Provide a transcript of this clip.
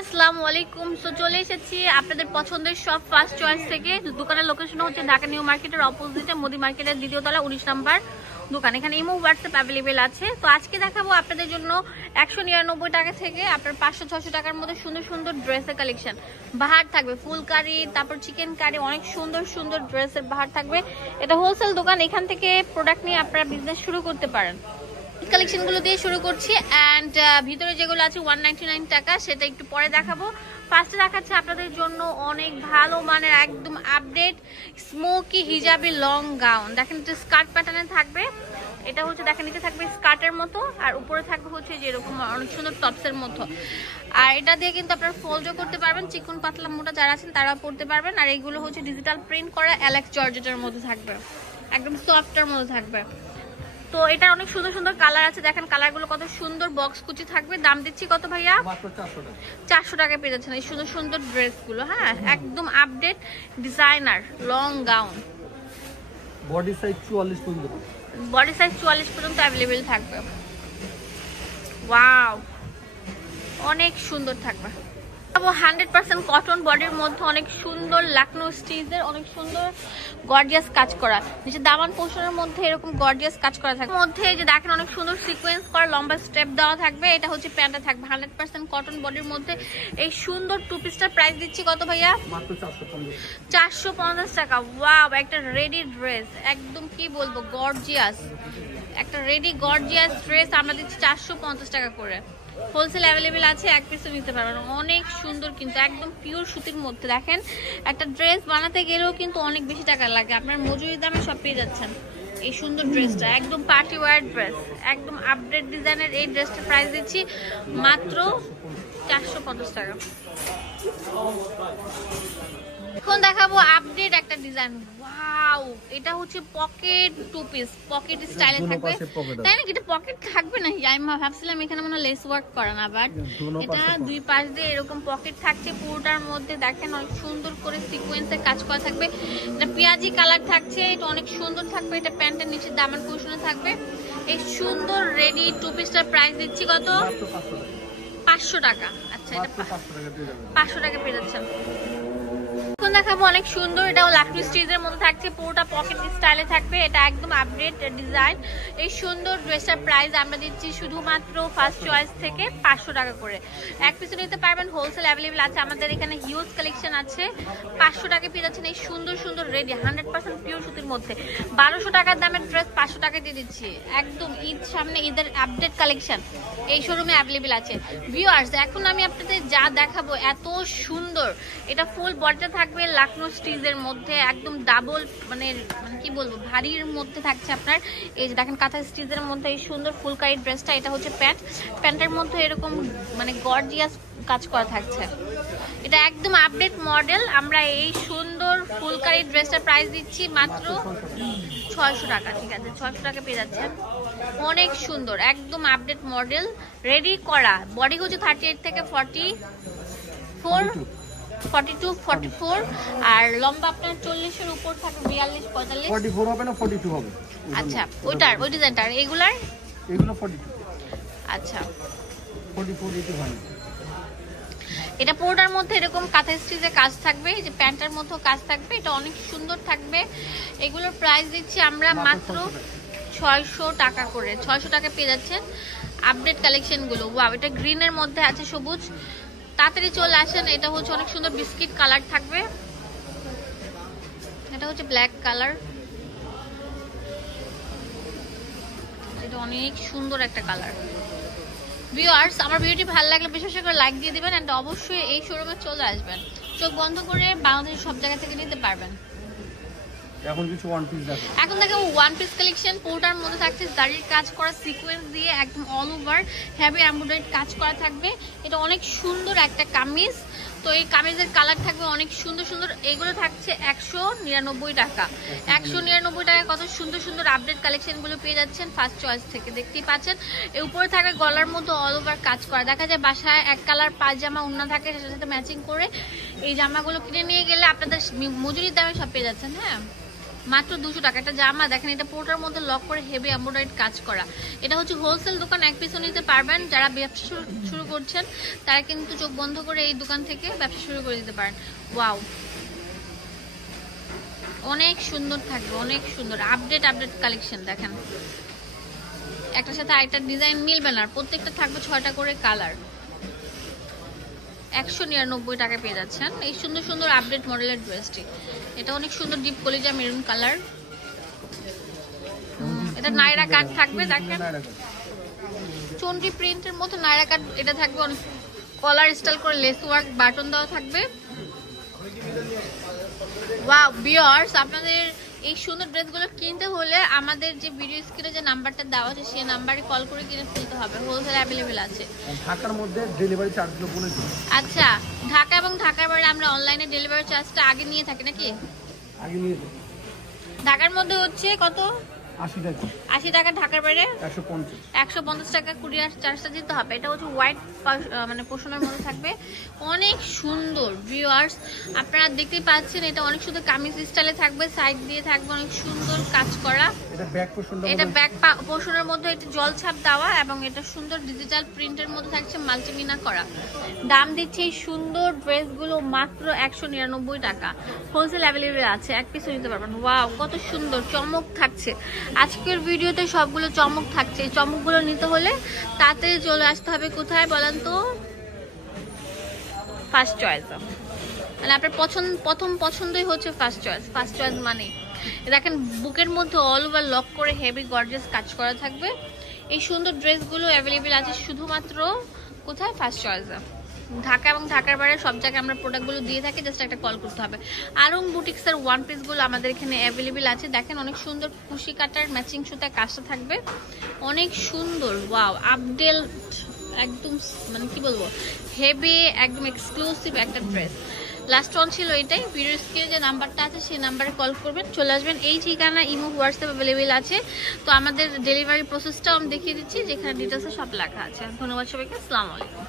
আসসালামু আলাইকুম। সো চলে এসেছি আপনাদের পছন্দের সব ফার্স্ট চয়েস থেকে। দোকানের লোকেশন হচ্ছে ঢাকা নিউ মার্কেটের অপোজিটে মোদি মার্কেটের দ্বিতীয় তলা 19 নাম্বার দোকান। এখানে ইমো হোয়াটসঅ্যাপ অ্যাভেলেবেল আছে। তো আজকে দেখাবো আপনাদের জন্য 199 টাকা থেকে আপনার 500-600 টাকার মধ্যে সুন্দর সুন্দর ড্রেসের কালেকশন। বাহার থাকবে ফুল কারি, তারপর চিকেন কারি, অনেক সুন্দর সুন্দর ড্রেসের বাহার থাকবে। এটা হোলসেল দোকান, এখান থেকে প্রোডাক্ট নিয়ে আপনারা বিজনেস শুরু করতে পারেন। কালেকশন গুলো দিয়ে শুরু করছি এন্ড ভিতরে যেগুলো আছে 199 টাকা, সেটা একটু পরে দেখাবো। ফার্স্টে দেখাচ্ছে আপনাদের জন্য অনেক ভালো মানের একদম update smoky hijabi long gown. দেখেন এটা স্কার্ট প্যাটার্নে থাকবে। এটা হচ্ছে দেখেন নিচে থাকবে স্কার্টের মতো, আর উপরে থাকবে হচ্ছে যে এরকম অনেক সুন্দর টপসের মতো। আর এটা দিয়ে কিন্তু আপনারা ফোল্ডও করতে পারবেন, চিকন পাতলা মোটা যারা আছেন তারাও পরতে পারবেন। আর এইগুলো হচ্ছে ডিজিটাল প্রিন্ট করা অ্যালেক্স জর্জেটের মধ্যে থাকবে, একদম সফটের মধ্যে থাকবে। তো এটা অনেক সুন্দর সুন্দর কালার আছে, দেখেন কালারগুলো কত সুন্দর। বক্স কুচি থাকবে। দাম দিচ্ছি কত ভাইয়া? 400 টাকা পেয়ে যাচ্ছেন এই সুন্দর সুন্দর ড্রেসগুলো। হ্যাঁ, একদম update designer long gown. Body size 44 পর্যন্ত, বডি সাইজ 44 পর্যন্ত অ্যাভেলেবেল থাকবে। ওয়াও, অনেক সুন্দর থাকবে। 100% কটন বডির মধ্যে অনেক সুন্দর লাকনো স্টিচের অনেক সুন্দর গর্জিয়াস কাজ করা। নিচে দামান পোর্শনের মধ্যে এরকম গর্জিয়াস কাজ করা থাকবে। মধ্যে যে দেখেন অনেক সুন্দর সিকোয়েন্স করা লম্বা স্টেপ দেওয়া থাকবে। এটা হচ্ছে প্যান্টটা থাকবে 100% কটন বডির মধ্যে। এই সুন্দর টু পিসটার প্রাইস দিচ্ছি কত ভাইয়া? মাত্র 450 টাকা। ওয়াও, একটা রেডি ড্রেস, একদম কি বলবো গর্জিয়াস, একটা রেডি গর্জিয়াস ড্রেস আমরা দিচ্ছি 450 টাকা করে। হোলসেল অ্যাভেলেবেল আছে, এক পিসও নিতে পারবেন। অনেক সুন্দর কিন্তু একদম পিওর সুতির মধ্যে। দেখেন একটা ড্রেস বানাতে গেলেও কিন্তু অনেক বেশি টাকা লাগে, আপনার মজুরির দামে সব পেয়ে যাচ্ছেন। এই সুন্দর ড্রেসটা একদম পার্টি ওয়্যার ড্রেস, একদম আপডেট ডিজাইনের এই ড্রেসটার প্রাইস দিচ্ছি মাত্র 450 টাকা। এখন দেখাবো আপডেট একটা ডিজাইন। ওয়াও, এটা হচ্ছে পকেট টু পিস, পকেট স্টাইলে থাকবে। তাই না, এটা পকেট থাকবে না? আমি ভাবছিলাম এখানে মনে লেস ওয়ার্ক করা না, বাট এটা দুই পাশ দিয়ে এরকম পকেট থাকছে পুরোটার মধ্যে। দেখেন অনেক সুন্দর করে সিকোয়েন্সের কাজ করা থাকবে। এটা পেঁয়াজি কালার থাকছে, এটা অনেক সুন্দর থাকবে। এটা প্যান্টের নিচে দামান পোর্শনে থাকবে। এই সুন্দর রেডি টু পিসটার প্রাইস দিচ্ছি কত? 500 টাকা। আচ্ছা, এটা 500 টাকা পেয়ে যাচ্ছেন। এখন দেখাবো অনেক সুন্দর, এটাও লাকড়ি স্টিচের মধ্যে থাকছে, পুরোটা পকেট স্টাইলে থাকবে। এটা একদম আপডেট ডিজাইন। এই সুন্দর ড্রেসটার প্রাইস আমরা দিচ্ছি শুধুমাত্র ফার্স্ট চয়েস থেকে 500 টাকা করে। এক পিসে নিতে পারবেন, হোলসেল অ্যাভেলেবেল আছে আমাদের এখানে, হিউজ কালেকশন আছে। 500 টাকা পেয়ে যাচ্ছেন এই সুন্দর সুন্দর রেডি 100% পিওর সুতির মধ্যে। 1200 টাকার দামের ড্রেস 500 টাকা দিয়ে দিচ্ছি। একদম ঈদ সামনে, ঈদের আপডেট কালেকশন এই শোরুমে অ্যাভেলেবেল আছে। ভিউয়ার্স, এখন আমি আপনাদের যা দেখাবো এত সুন্দর। এটা ফুল বডিটা থাকবে লাকনো স্টিচের মধ্যে, একদম ডাবল মানে কি বলবো ভারীর মধ্যে থাকছে আপনার। এই যে দেখেন কাঁথা স্টিচের মধ্যে এই সুন্দর ফুলকারি ড্রেসটা। এটা হচ্ছে প্যান্ট, প্যান্টের মধ্যে এরকম মানে গর্জিয়াস কাজ করা থাকছে। এটা একদম আপডেট মডেল। আমরা এই সুন্দর ফুলকারি ড্রেসটার প্রাইস দিচ্ছি মাত্র 600 টাকা। ঠিক আছে, 600 টাকা পেয়ে যাচ্ছেন। অনেক সুন্দর একদম আপডেট মডেল, রেডি করা। বডি হচ্ছে 38 থেকে 42-44, আর লম্বা আপনার 40-এর উপর থাকে, 42-45। 44 হবে না 42 হবে? আচ্ছা, ওই ডিজাইনটার এগুলো 42। আচ্ছা, 44 এটা হয়। এটা পুরোটার মধ্যে এরকম কাঁথা স্টিচের কাজ থাকবে, এই যে প্যান্টের মধ্যেও কাজ থাকবে। এটা অনেক সুন্দর থাকবে। এগুলোর প্রাইস দিচ্ছি আমরা মাত্র 600 টাকা করে। 600 টাকা পেয়ে যাচ্ছেন আপডেট কালেকশন গুলো। ওয়াও, এটা গ্রিনের মধ্যে আছে, সবুজ। তাড়াতাড়ি চলে আসেন। এটা হচ্ছে অনেক সুন্দর বিস্কিট কালার থাকবে। এটা হচ্ছে ব্ল্যাক কালার। এটা অনেক সুন্দর একটা কালার। ভিউয়ার্স, আমার ভিডিওটি ভালো লাগলে বিশেষ করে লাইক দিয়ে দিবেন এন্ড অবশ্যই এই শোরুমে চলে আসবেন। চোখ বন্ধ করে বাংলাদেশের সব জায়গা থেকে নিতে পারবেন। এখন কিছু ওয়ান পিস দেখো। এখন দেখো ওয়ান পিস কালেকশন। পুরোটার মধ্যে থাকছে জারির কাজ করা, সিকোয়েন্স দিয়ে একদম অল ওভার হেভি এমব্রয়ডারি কাজ করা থাকবে। এটা অনেক সুন্দর একটা কামিজ। তো এই কামিজের কালার থাকবে অনেক সুন্দর সুন্দর। এগুলো থাকছে 199 টাকা। 199 টাকা কত সুন্দর সুন্দর আপডেট কালেকশন গুলো পেয়ে যাচ্ছেন ফার্স্ট চয়েস থেকে। দেখতেই পাচ্ছেন এর উপরে থাকে গলার মধ্যে অল ওভার কাজ করা। দেখা যায় বাসায় এক কালার পায়জামা ওড়না থাকে, সেটার সাথে ম্যাচিং করে এই জামাগুলো কিনে নিয়ে গেলে আপনাদের মজুরির দামে সব পেয়ে যাচ্ছেন। হ্যাঁ, মাত্র 200 টাকা। একটা জামা দেখেন, এটা পুরোটার মধ্যে লক করে হেভি এমব্রয়ডারি কাজ করা। এটা হচ্ছে হোলসেল দোকান, এক পিসও নিতে পারবেন। যারা ব্যবসা শুরু করছেন তারা কিন্তু চোখ বন্ধ করে এই দোকান থেকে ব্যবসা শুরু করে দিতে পারেন। ওয়াও, অনেক সুন্দর থাকবে, অনেক সুন্দর আপডেট কালেকশন। দেখেন একটার সাথে আরেকটা ডিজাইন মিলবে না, প্রত্যেকটা থাকবে 6টা করে কালার। 199 টাকায় পেয়ে যাচ্ছেন এই সুন্দর সুন্দর আপডেট মডেলের ড্রেসটি। এটা অনেক সুন্দর ডিপ কলিজা মেরুন কালার। এটা নায়রা কাট থাকবে, দেখেন চন্ডি প্রিন্টের মতো নায়রা কাট এটা থাকবে। অনেক কলার স্টাইল করে লেস ওয়ার্ক বাটন দেওয়া থাকবে। ওয়াও ভিউয়ার্স, আপনাদের এই সুন্দর ড্রেসগুলো কিনতে হলে আমাদের যে ভিডিও স্ক্রিনে যে নাম্বারটা দেওয়া আছে সেই নাম্বারে কল করে কিনে ফেলতে হবে। হোলসেল অ্যাভেলেবেল আছে। ঢাকার মধ্যে ডেলিভারি চার্জগুলো বলে দিন। আচ্ছা, ঢাকা এবং ঢাকার বাইরে আমরা অনলাইনে ডেলিভারি চার্জটা আগে নিয়ে থাকি নাকি? আগে নিয়ে যান। ঢাকার মধ্যে হচ্ছে কত? 80 টাকা। 80 টাকা। ঢাকার বাইরে 150 টাকা কুরিয়ার চার্জটা দিতে হবে। এটা হচ্ছে হোয়াইট মানে পোষণের মধ্যে থাকবে, অনেক সুন্দর। ভিউয়ার্স আপনারা দেখতেই পাচ্ছেন, এটা অনেক সুন্দর কামিজ স্টাইলে থাকবে, সাইড দিয়ে থাকবে অনেক সুন্দর কাজ করা। এটা ব্যাক পোষণের মধ্যে এটা জলছাপ দেওয়া এবং এটা সুন্দর ডিজিটাল প্রিন্টের মধ্যে থাকছে, মাল্টিমিনা করা। দাম দিচ্ছে এই সুন্দর ড্রেসগুলো মাত্র 199 টাকা। হোলসেল অ্যাভেলেবেল আছে, এক পিসও নিতে পারবেন। ওয়াও, কত সুন্দর চমক থাকছে আজকের ভিডিওতে, সবগুলো চমক থাকছে। এই চমকগুলো নিতে হলে তাড়াতাড়ি চলে আসতে হবে কোথায় বলেন তো? First choice. মানে আপনার প্রথম পছন্দই হচ্ছে ফার্স্ট চয়েস। ফার্স্ট চয়েস মানে দেখেন বুকের মধ্যে অল ওভার লক করে হেভি গর্জিয়াস কাজ করা থাকবে। এই সুন্দর ড্রেসগুলো অ্যাভেলেবেল আছে শুধুমাত্র কোথায়? ফার্স্ট চয়েসে। ঢাকা এবং ঢাকার বাইরে সব জায়গায় আমরা প্রোডাক্টগুলো দিয়ে থাকি, জাস্ট একটা কল করতে হবে। আরং বুটিক্সের ওয়ান পিসগুলো আমাদের এখানে অ্যাভেলেবেল আছে। দেখেন অনেক সুন্দর কুশি কাটার ম্যাচিং সুতা কাজটা থাকবে, অনেক সুন্দর। ওয়াও, আপডেট একদম, মানে কি বলবো, হেভি একদম এক্সক্লুসিভ একটা ড্রেস। লাস্ট ওয়ান ছিল এটাই। ভিডিও স্ক্রিনে যে নাম্বারটা আছে সেই নাম্বারে কল করবেন, চলে আসবেন। এই ঠিকানা ইমো হোয়াটসঅ্যাপ অ্যাভেলেবেল আছে। তো আমাদের ডেলিভারি প্রসেসটাও আমি দেখিয়ে দিচ্ছি, যেখানে ডিটেলসে সব লেখা আছে। ধন্যবাদ সবাইকে, আসসালামু আলাইকুম।